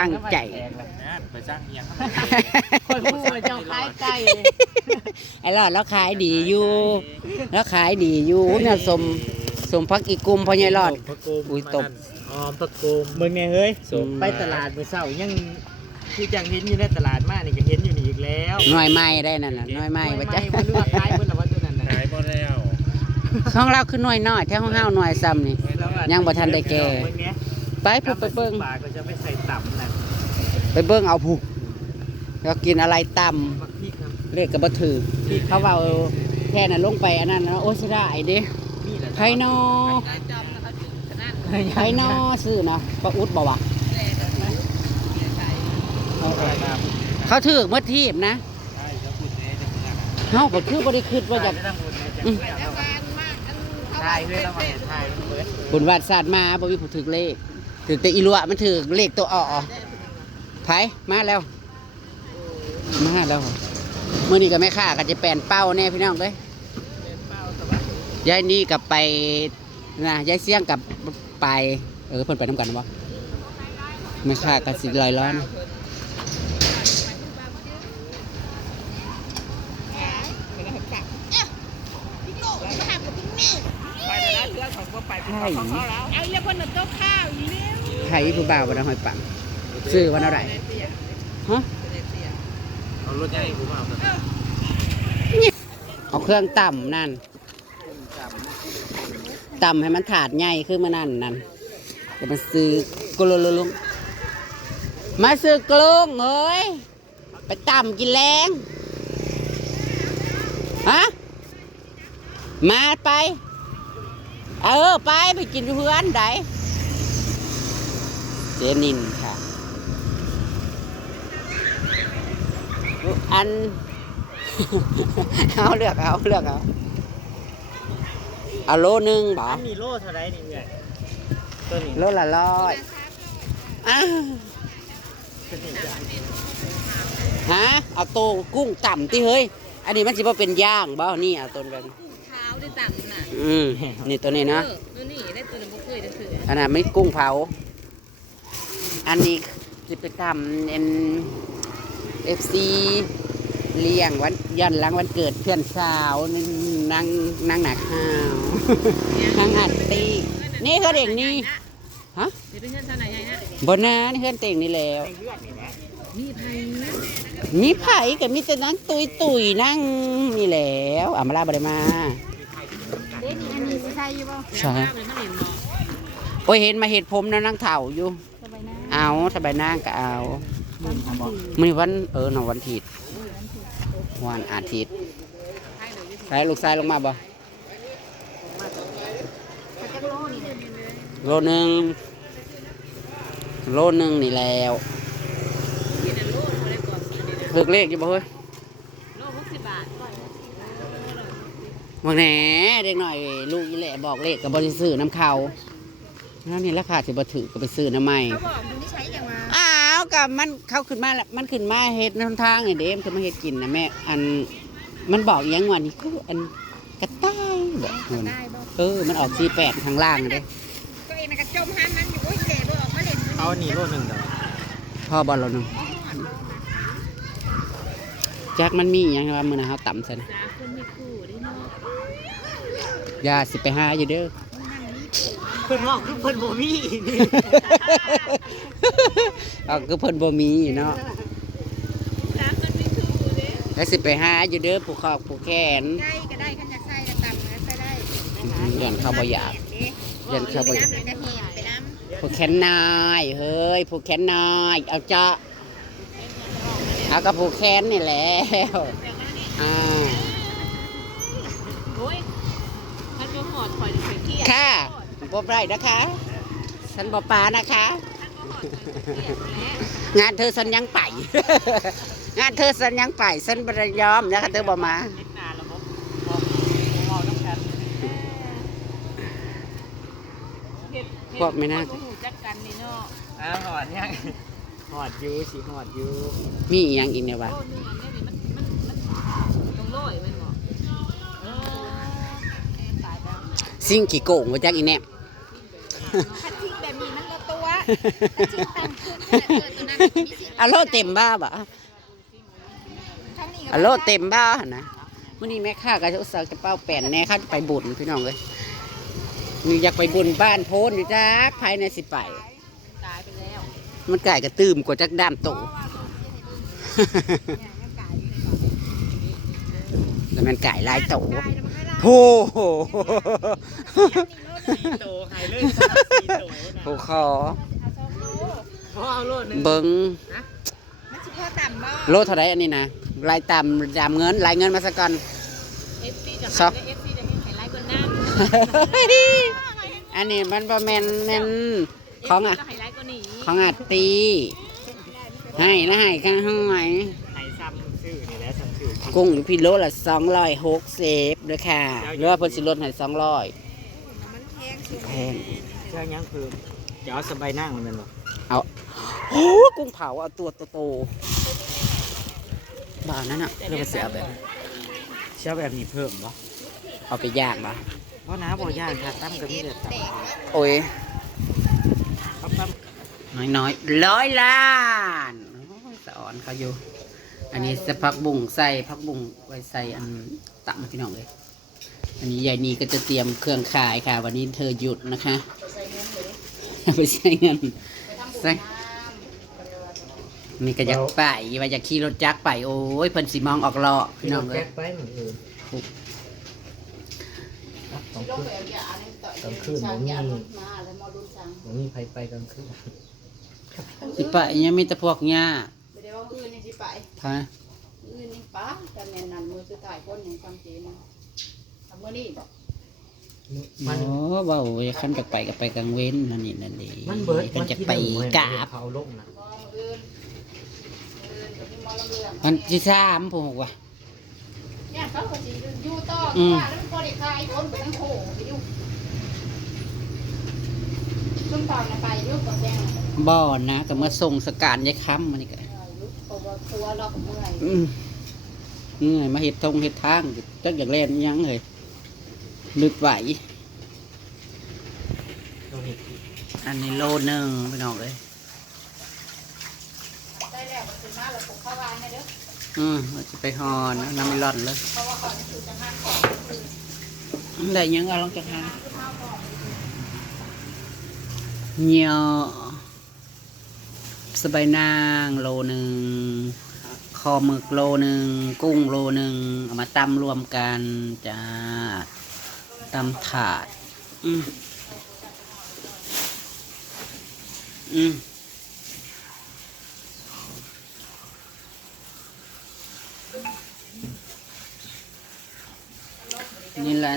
ตั้งใจไปจ้างยังคนพูดเจ้าขายไก่ไอ้รอดแล้วขายดีอยู่แล้วขายดีอยู่เนี่ยสมพักอีกุมพอใหญ่รอดอุ้ยตบอ๋อตะโกมมึงไงเฮ้ยไปตลาดมื้อเช้ายังที่จังเห็นอยู่ในตลาดมานี่ก็เห็นอยู่นี่อีกแล้วน้อยไม้ได้นั่นน่ะน้อยไม้ว่าจะบ่รู้ว่าขายเพิ่นล่ะว่าตัวนั้นน่ะขายบ่แล้ว ของเราคือน้อยๆแท้ของเฮาน้อยซ้ำนี่ยังบ่ทันได้แก่ไปผู้ไปเบิ่งปลาก็จะไปใส่ต่ำนั่นไปเบิ่งเอาผู้เรากินอะไรต่ำเรียกก็บ่ถือเขาเว้าแค่นั้นลงไปอันนั้นโอ้สิได้เด้ไผนอไผนอซื้อนะปลาอุดบ่วะเขาถือเมื่อทีบนะเฮาก็คือบ่ได้คิดว่าจะใช่เฮ้ยเรามาเห็นไทยบุญวาดศาสตร์มาบ่มีผู้ถือเลขถือแต่อีหลัวมันถือเลขตัวอ้อไผมาแล้วมื้อนี้ก็แม่ค้าก็จะแปลนเป้าแน่พี่น้องเอ้ยยายนี่กับไปนะยายเสี่ยงกับไปเพิ่นไปนำกันบ่แม่ค้าก็สิลอยล้อนเอาเยอะคนหนึ่งโต๊ะข้าวอีเลี้ยงไทยผู้บ่าวบ่ได้หอยปังซื้อวันเท่าไหร่ฮะเอารถใหญ่กูเอาเอาเครื่องต่ำนั่นต่ำให้มันถาดใหญ่ขึ้นมานั่นเดี๋ยวมาซื้อกลุลุงมาซื้อกลุงเฮ้ยไปต่ำกินแรงฮะมาไปไปกินเพื่อนได้เจนินค่ะอัน เอาเลือกเอาโลนึงบ่มีโลเท่าไรนี่เนี่ยตัวนี้โลละ100ฮะเอาโตกุ้งต่ำที่เฮ้ยอันนี้มันสิบ่เป็นย่างบ่นี่เอาต้นแบบขาวได้ต่ำน่ะนี่ตัวนี้นะตัวนี้ได้ตัวนึงบ่เคยได้ถืออันนั้นไม่กุ้งเผาอันนี้จะไปทำFC เลี้ยงวันย้อนหลังวันเกิดเพื่อนสาวนางหนักข้าวนางอัดตีนี่เขาเด็กนี่ฮะนี่เป็นเพื่อนชาวไหนใหญ่นะบนน้านี่เพื่อนเต่งนี่แล้วมีไผ่กับมีแต่นั่งตุยนั่งนี่แล้วมาลาบได้มาใช่โอ้ยเห็นมาเห็ดผมนะนั่งเถ่าอยู่เอาสบายนั่งก็เอามือวันวันอาทิตย์วันอาทิตย์ใส่ลูกชายลงมาบ่โลนึงนี่แล้วเลิกเลขอยู่บ่เฮ้ยโล60 บาทบอกแหนเด็กหน่อยลูกอีแหละบอกเลขกับบริซื้อน้ำเขาแล้วนี่ราคาสิบ่ถือก็ไปซื้อน้ำใหม่เขาบอกดูนี่ใช้อย่างมาอ้าวกับมันเขาขึ้นมาแล้วมันขึ้นมาเฮ็ดทางไอ้เด้มจะมาเฮ็ดกินนะแม่อันมันบอกอย่างว่านี่คืออันกระต่ายแบบมันออก48ข้างล่างเด้ก็เองกระจมหันนั้นอยู่โอ้ยเจ็บออกมาเล่นเอาหนีโลนึงเด้อพ่อบอลเราหนึ่งจักมันมีอย่างว่ามือนะเขาต่ำซะนะอย่าสิไปหาอยู่เด้อเพิ่นบอกคือเพิ่นบ่มีคือเพิ่นบ่มีเนาะแล้วสิไปหาอยู่เด้อผู้ขอบผู้แขนได้ก็ได้ขันอยากใส่ก็ต่ำใส่ได้ยันเขาบ่อยากยันเขาบ่อยากผู้แขนนายเฮ้ยผู้แขนนายเอากับผู้แขนนี่แล้วค่ะบ่ได้นะคะฉันบ่ปานะคะงานเธอฉันยังไปงานเธอฉันยังไปฉันบ่ได้ยอมนะคะเธอบ่มาพวกไม่น่าหอดยังหอดอยู่สิหอดอยู่มีอย่างอีกเนี่ยวะสิ่งขี้โกงมาจากอีแนบถ้าทิ้งแบบนี้มันก็ตัว อะโลเต็มบ้าบ่อะโลเต็มบ้าหั่นนะมื้อนี้แม่ค้าก็จะอุตส่าห์จะเป้าแป้นแน่ค่ะไปบุญพี่น้องเอ้ยนี่อยากไปบุญบ้านโพนนี่จ้าภายในสิไป ตายไปแล้ว มันไก่กระตืมกว่าจักด้ามโตแล้วมันไก่ลายโตโอ้โห 4 โตหายเลย4 โต โอ้ขอ พอเอาโลดนึง เบิ้ง มันสิพ่อต่ำบ่ โลเท่าไรอันนี้นะลายต่ำดำเงินลายเงินมาสักก่อน FC จะ ซอก ให้ FC จะให้ไฮไลท์เบนหน้า อันนี้มันประแมนแมนของอ่ะ ไฮไลท์ก็หนี ของอาตีให้นะให้ข้างห้อย หายซ้ำชื่อนี่แหละซ้ำชื่อ กุ้งอยู่พี่โลละ260ด้วยค่ะหรือว่าเพิ่นสิลดให้200 มันแพงสุด แพง เจ้ายังคือจะเอาสบายนั่งมันเป็นบ่ เอาโอ้กุ้งเผาเอาตัวโตๆบ้านนั้นอ่ะเรียกว่าเสียแบบ เชื่อแบบนี้เพิ่มบ่ เอาไปย่างปะ เพราะน้าบ่ย่างค่ะตั้มก็มีแต่ตั้ม โอ้ย ตั้ม น้อย100 ล้านโอ้ยสอนเขาอยู่ อันนี้จะพักบุ้งใส่พักบุ้งไว้ใส่อันตับมาพี่น้องเลย อันนี้ยายนีก็จะเตรียมเครื่องขายค่ะ วันนี้เธอหยุดนะคะไปใช้เงินใส่นี่ก็อยากไปว่าอยากขี่รถจักรไปโอ้ยเพิ่นสิมองออกเลาะพี่น้องเลย แก๊กไปเหมือนเดิมกลางคืนผมมีไฟไปกลางคืน สิไปยังมีแต่พวกหญ้า ไม่ได้ว่าอื่นนี่สิไป พะ อื่นนี่ป้าแต่แม่นั่นมือสุดท้ายคนหนึ่งความจริงนะทำเมื่อนี้บอก มัน โอ้เว้าคันจะไปก็ไปกลางเว้นนั่นนี่นั่นนี่ มันเบิด กันจะไปกราบ เขาลงนะ ก็อื่นกับพี่มอลำเรือง มันที่3ผมบอกว่า เนี่ยเขาก็สิอยู่ต่อ อืม ว่าแล้วพอได้คลายโดนไปทั้งโขไปอยู่ช่วงตอนไปยุ่งกับแดง บ่อนะก็เมื่อส่งสการยายค้ำมันนี่ก็ ยุบตัวครัวเราเมื่อย เหนื่อยมาเห็ดทงเห็ดทางจักอยากเล่นอิหยังเลยลึกไหว ตรงนี้ อันนี้โลนึงพี่น้องเลย ได้แล้วมันเป็นมาแล้วผมเข้าวานให้เด้อ เราจะไปหอนน้ำไม่ร้อนเลย เพราะว่าก่อนคือจะห้ามของ ได้ยังเอาลองจากหาเหนียวสบายนางโลนึงคอหมึกโลนึงกุ้งโลนึงเอามาตำรวมกันจ้าตำถาดนี่ร้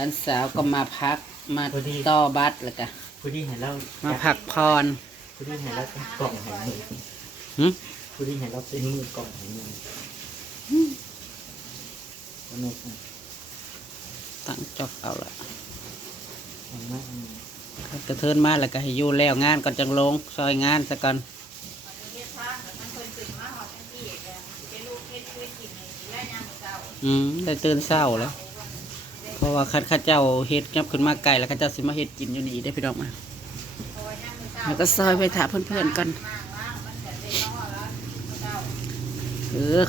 านสาวก็มาพักมาต่อบัตรแล้วกัน ผู้ที่เห็นแล้ว มาพักพร ผู้ที่เห็นแล้วกล่องแห่งมือ หึ ผู้ที่เห็นแล้วเป็นมือกล่องแห่งมือสนุก ตั้งจอกเอาละ มาก กระเทินมาแล้วก็ให้อยู่แล้วงานก่อนจังลงซอยงานซะก่อนได้ตื่นเศร้าแล้ว เพราะว่าข้าเจ้าเฮ็ดยับขึ้นมาไกลแล้วข้าเจ้าสิมาเฮ็ดกินอยู่นี่ได้พี่น้องมาแล้วก็ซอยไปถาเพื่อนๆกัน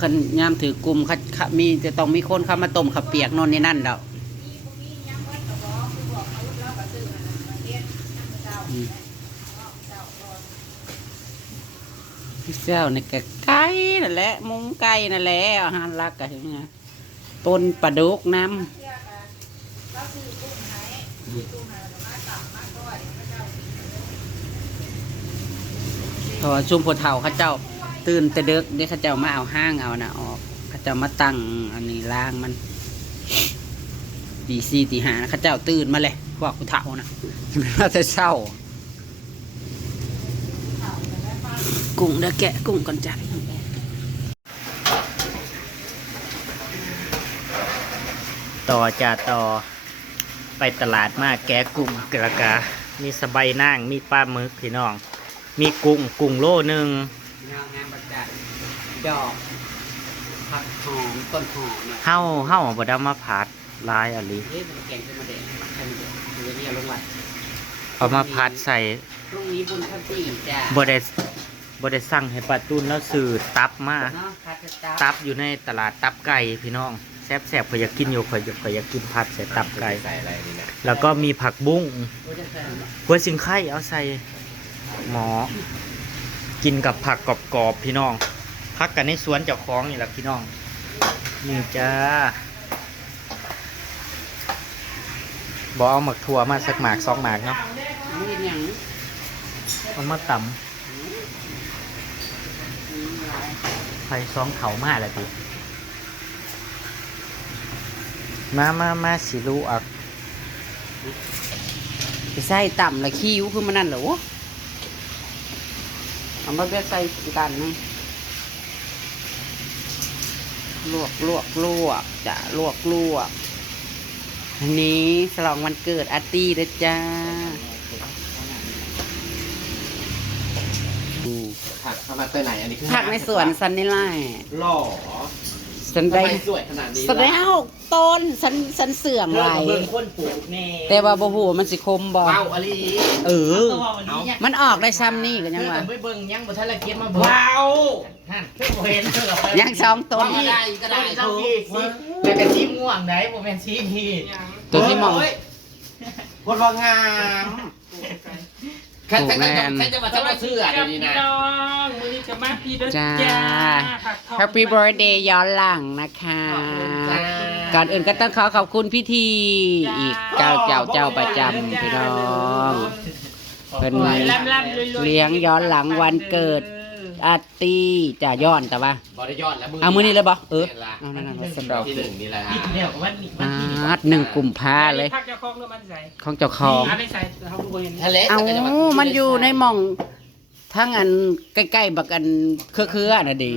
คันยามถือกลุ่มข้ามีจะต้องมีคนเข้ามาต้มข้าวเปียกนอนในนั่นเดาพี่เจ้าเนี่ยก็ไก่นั่นแหละมุ้งไก่นั่นแหละอาหารรักกันอย่างเงี้ยปนปลาดุกน้ำพอชุ่มพอเท่าข้าเจ้าตื่นแต่เด็กเดี๋ยวข้าเจ้ามาเอาห้างเอานะออกข้าเจ้ามาตั้งอันนี้ล้างมันตีสี่ตีห้าข้าเจ้าตื่นมาเลยพวกผู้เฒ่านะมาแต่เช้ากุ้งเด้อแกะกุ้งก่อนจ้ะต่อจ่าต่อไปตลาดมาแกะกุ้งกระกามีสบายนางมีปลาหมึกพี่น้องมีกุ้งโลนึงดอกผักหอมต้นหอมเนี่ยเฮาบ่ได้มาผัดลายอะไร เฮ้ยมันแกงขึ้นมาเด็กแกงเดี๋ยวนี้ลงไว้ เอามาพัดใส่ พรุ่งนี้บุญข้าวจีจ้ะ บ่ได้สั่งให้ป้าตุ้นแล้วซื้อตับมา เนาะข้าวจะ ตับอยู่ในตลาดตับไก่พี่น้องแซ่บๆข่อยอยากกินอยู่ข่อยอยากกินผัดใส่ตับไก่ ใส่อะไรนี่นะ แล้วก็มีผักบุ้งหัวสิงไข่เอาใส่หมอ กินกับผักกรอบๆพี่น้องพักกันในสวนเจ้าของนี่แหละพี่น้องนี่จ้าบอเอาหมักถั่วมาสักหมาก2 หมากเนาะ ไม่เห็นหยัง เอามาตำไฟ2 เถามาแล้วดิมาสิลูอัก ไปใส่ต่ำละคิ้วคือมันนั่นเหรอวะเอามาเบียใส่กันนะลวกจ้ะลวกอันนี้ฉลองวันเกิดอาร์ตี้นะจ้า ผักเข้ามาเตอร์ไหนอันนี้คือ ผักในสวนซันนี่แหละ หล่อ ฉัน ทำ ได้ ไมสวยขนาดนี้ แสดงต้นฉันเสื่อง เลิ ไร กเบิ่งคนปลูกแน่ แต่ว่าบ่ฮู้ว่ามันสิคมบ่ ว้าวอลี เออ ตัววันนี้เนี่ย มันออกได้ซ้ำนี่ก็ยัง เลิก ว่า กันไม่เบิ่งยังบ่ทันละเกียดมาเบิ่งว้าวนั่นเพิ่งบ่เห็นเหรอ ยังสองต้น ก็ได้เท่าที่สิแต่เป็นสีม่วงไหนบ่แม่นสีนี่ ตัวที่มอง คนว่างามใครจะมาเสื้อเดี๋ยวนี้นะ มื้อนี้จะมาพี่เด้อ จ้า จ้า Happy Birthday ย้อนหลังนะคะ ก่อนอื่นก็ต้องขอบคุณพิธีอีกเจ้าประจำพี่น้องเป็นเลี้ยงย้อนหลังวันเกิดอาร์ตี้จะย้อนแต่ว่า บอได้ยอดแล้วมือ เอามื้อนี้เลยบ่เออ นี่ล่ะ เอานั่นๆ ที่หนึ่งนี่แหละฮะ พี่เดียวกับวันนี้ อาร์ต1 กุมภาเลย พักเจ้าของแล้วมันใส่ ของเจ้าของ ไม่ใส่เฮาบ่เห็น ทะเล เอามันอยู่ในหม่องทั้งอันใกล้ๆบักอันเครือๆน่ะดิ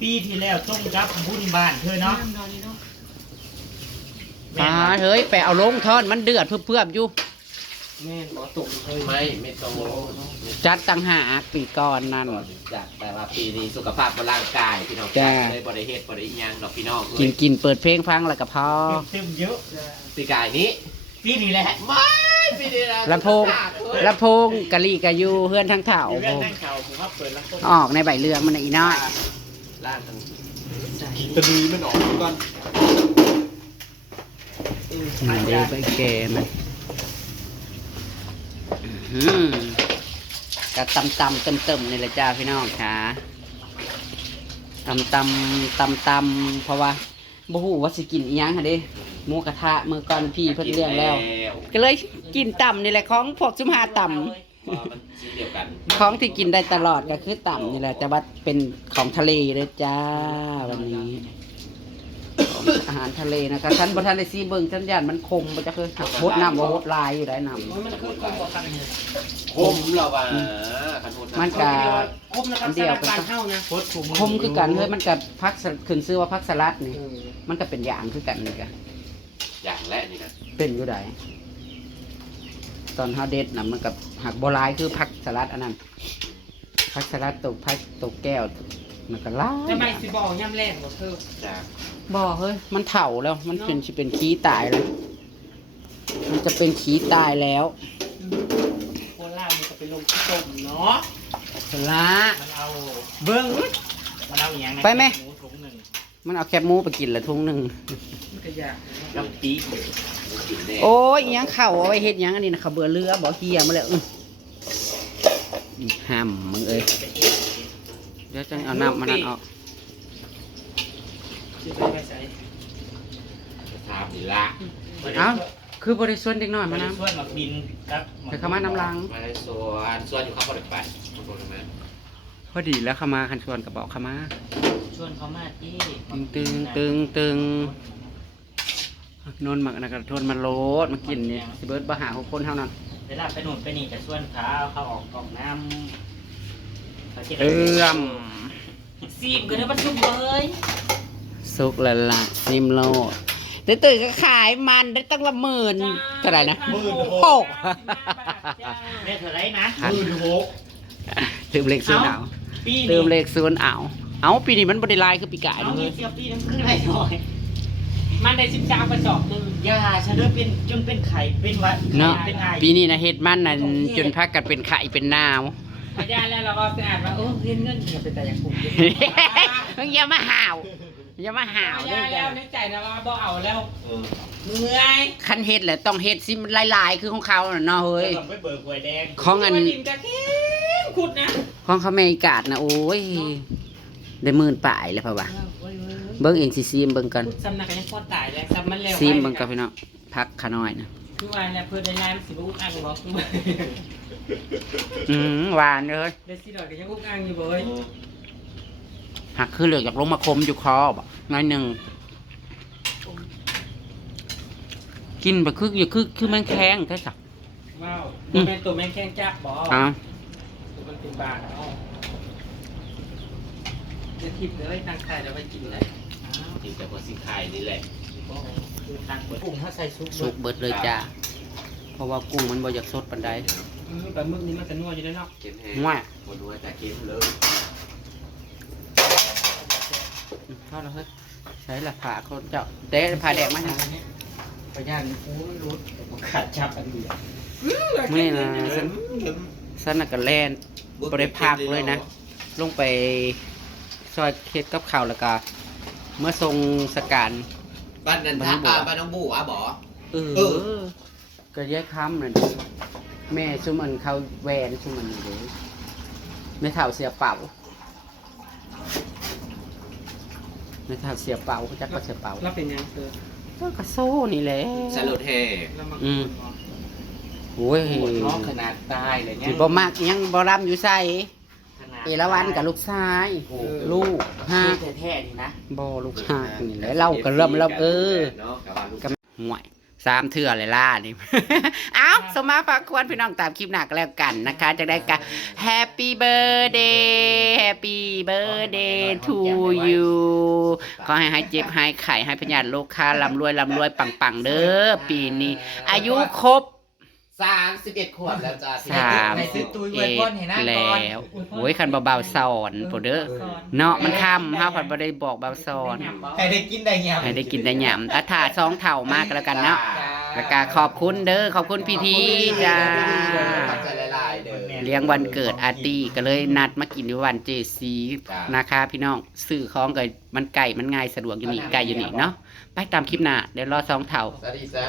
ปีที่แล้วต้องรับบุญบ้านเธอเนาะ เฮ้ยไปเอาลงทอนมันเดือดเพื่อบๆอยู่ แม่นบ่ตุกเฮ้ย ไม่ต้องโล จัดต่างหากปีก่อนนั่น จากแต่ว่าปีนี้สุขภาพบนร่างกายพี่น้อง จ้า เลยบริเหตุบริยังดอกพี่น้อง กินเปิดเพลงฟังแล้วก็พอ เต็มเยอะ ปีกายนี้ ปีนี้แหละ ไม่ปีนี้นะ ลำโพงกะลีกะยูเฮือนทั้งเถ่า เรื่องนั่งเข่าผมว่าเปิดแล้วก็ ออกในใบเรืองมันน่ะอีน้อย ล่างมันตะดีมันออกก่อน เดี๋ยวไปแกมันกะตำเติมนี่แหละจ้าพี่น้องค่ะตำเพราะว่าบ่ฮู้ว่าสิกินอีหยังหั่นเด้หมูกระทะมื้อก่อนพี่เพิ่นเลี้ยงแล้ว ก็เลยกินต่ำนี่แหละของพวกซุมหาต่ำ มันสีเดียวกัน ของที่กินได้ตลอดก็คือต่ำนี่แหละแต่ว่าเป็นของทะเลเลยจ้าวันนี้อาหารทะเลนะคะท่านประธานได้ซีเบิงท่านญาติมันคมมันจะคือหักโคตรน้ำว่าโคตรลายอยู่ได้น้ำ มันคือคมกว่ากันเนี่ย คมเหรอวะขันโทษ มันกะ คมแล้วก็สลัดปานเท่านะโคตร คมคือกันเฮ้ยมันกับพักขึ้นซื้อว่าพักสลัดนี่มันก็เป็นอย่างคือกันนี่กัน อย่างแรกนี่นะ เป็นอยู่ไดตอนเฮาเด็ดน่ะมันกับหักโบราณคือพักสลัดอันนั้นพักสลัดตกพักตกแก้วมันก็ล้า ทำไมสิบอกย่ำแรงบ่เธอ จาก บ่เฮ้ยมันเถ่าแล้วมันเป็นสิเป็นขี้ตายแล้วมันจะเป็นขี้ตายแล้ว โคล่ามันจะเป็นลมที่ต้มเนาะ สละ มันเอาเบิ้งมันเอาอย่าง ไปไหม หมูถุงหนึ่ง มันเอาแคบหมูไปกินละทุ่งหนึ่ง มันก็ยาก น้ำปี๊บกินแน่ โอ้ยอิหยังเข่าเอาไว้เฮ็ดหยังอันนี้นะเขาเบื่อเรือบ่เฮียมาแล้วห้ามมึงเอ้ยเดี๋ยวจังเอาน้ำมันนั่นออก สิไปใส่ ทาบิละ เอ้าคือบริสุทธิ์เด็กน้อยมานะ ส่วนหมักบินครับ แต่เขามาน้ำลัง มาในสวนอยู่ข้าวบดไปมาโดนไหม พอดีแล้วเขามาคันชวนกับบอกเขามา ชวนเขามาที่ ตึงนนหมักนะกระทนมาโลดมากินนี่สิเบิร์ดบะหาของคนเท่านั้น เวลาไปหนุนไปนี่จะชวนเขาออกกล่องน้ำเขาจะได้ เอื้อม ซีมกันนะมันชุ่มเลย สุกละละซิมโลดตื่นก็ขายมันได้ตั้งละหมื่นเท่าไหร่นะ6 ได้เท่าไรนะ 16,000ลืมเลขศูนย์เอา ปี ลืมเลขศูนย์เอาปีนี้มันบริลายคือปีกาย เอา เล เงี้ ย ยเสียปีน้ำขึ้นไรหน่อย มันได้13กระสอบนึงยาฉันเริ่มเป็นจนเป็นไข้เป็นหวัด เนาะ เป็นไอ ปีนี้นะเฮ็ดมันน่ะจนพักกันเป็นไข่เป็นหนาว พยาแล้วเราก็สะอาดว่าโอ้เงินเนี่ยเป็นแต่อย่างผม มึงอย่ามาห่าวอย่ามาห่าว พ เด้ ยา อ แล้วในใจนะว่าบ่เอาแล้วเมื่อย คันเฮ็ดแหละต้องเฮ็ดสิมันหลายๆคือของเขาน่ะเนาะเฮ้ย ไปเบิกหวยแดง ของอัน ดินกะเข้มขุดนะ ของเขาไม่กาดนะโอ้ยได้หมื่นป่ายแล้วเปล่าวะเบิ่งเองสิซีมเบิ่งกัน ขุดซ้ำนักยังพอตายแล้วซ้ำมันแล้ว ซีมเบิ่งกันพี่น้องพักขาน้อยนะ คือว่าแล้วเพื่อได้งานสิบอุ้งอังบอก หวานเลย ได้สิดอกก็ยังอุ้งอังอยู่บ่เว้ย หักคือเหลือจากลงมาคมอยู่คอบ่น้อยหนึ่งกินไปคืออย่าคือแมงแข้งใช่สัก ว้าวมันเป็นตัวแมงแข้งจับบ่ อ้าว มันเป็นบาทเนาะจะทิพย์เลยตั้งใจแล้วไปกินเลย กินแต่คนสิขายนี่แหละ คือตั้งเปิดกุ้งถ้าใส่ซุป สุกเบิดเลยจ้าเพราะว่ากุ้งมันบ่อยากสดปานใด ปลาหมึกนี่มันจะนัวอยู่แล้วเนาะ กินแห้ง ง่วย คนว่าจะกินเลย เท่าไรเฮ้ยใช้ละผ่าเขาเจาะเต๊ะผ่าแดกมาให้ พยานกูรู้ขาดจับอันเดียว มื้อนี้นะสันน่ะก็แล่นบ่ได้พักเลยนะ ลงไปซอยเฮ็ดกับข้าวแล้วก็เมื่อทรงสการ บ้านนันทาบ้านน้องบู๋อ่ะบอ เออก็แยกคำนั่นแม่ชุมันเขาแวนชุมันนี่เด้ไม่เท่าเสียเป่าไม่เท่าเสียเป่าเขาจักก็เสียเป่า แล้วเป็นยังเธอ ก็กระโซ่นี่แหละ สรุปแท้ แล้วมา โอ้ย น้องขนาดตายเลยเนี่ย สิบ่มากยังบ่รำอยู่ใส่เอราวันกับลูกชาย ลูกห้า แท้ๆนี่นะ บ่ลูกห้านี่แหละเราก็เริ่มเออ เนาะกับว่าลูก ห่วย3 เทื่อเลยล่ะนี่ เอ้าสมมาฝากควรพี่น้องตามคลิปหน้าก็แล้วกันนะคะจะได้กัน Happy birthday Happy birthday to you ขอให้หายเจ็บหายไข้ให้พญาติโลกค้าร่ำรวยปังๆเด้อปีนี้ อายุครบ 31 ขวบแล้วจ้า 31แล้วโอ้ยคันเบาๆสอนโปรเด้อเนาะมันค่ำเฮาคันบ่ได้บอกเบาสอน ให้ได้กินได้ยำ ให้ได้กินได้หยำถ้าถ่า2 เท่ามากก็แล้วกันเนาะแล้วก็ขอบคุณเด้อขอบคุณพี่ทีจ้า ขอบใจหลายๆเด้อ เลี้ยงวันเกิดอาร์ตี้ก็เลยนัดมากินในวันเจซี จ้า นะคะพี่น้องซื้อของก็มันไก่มันง่ายสะดวกอยู่นี่ไก่อยู่นี่เนาะไปตามคลิปหน้าเดี๋ยวรอ2 เท่า สวัสดีจ้า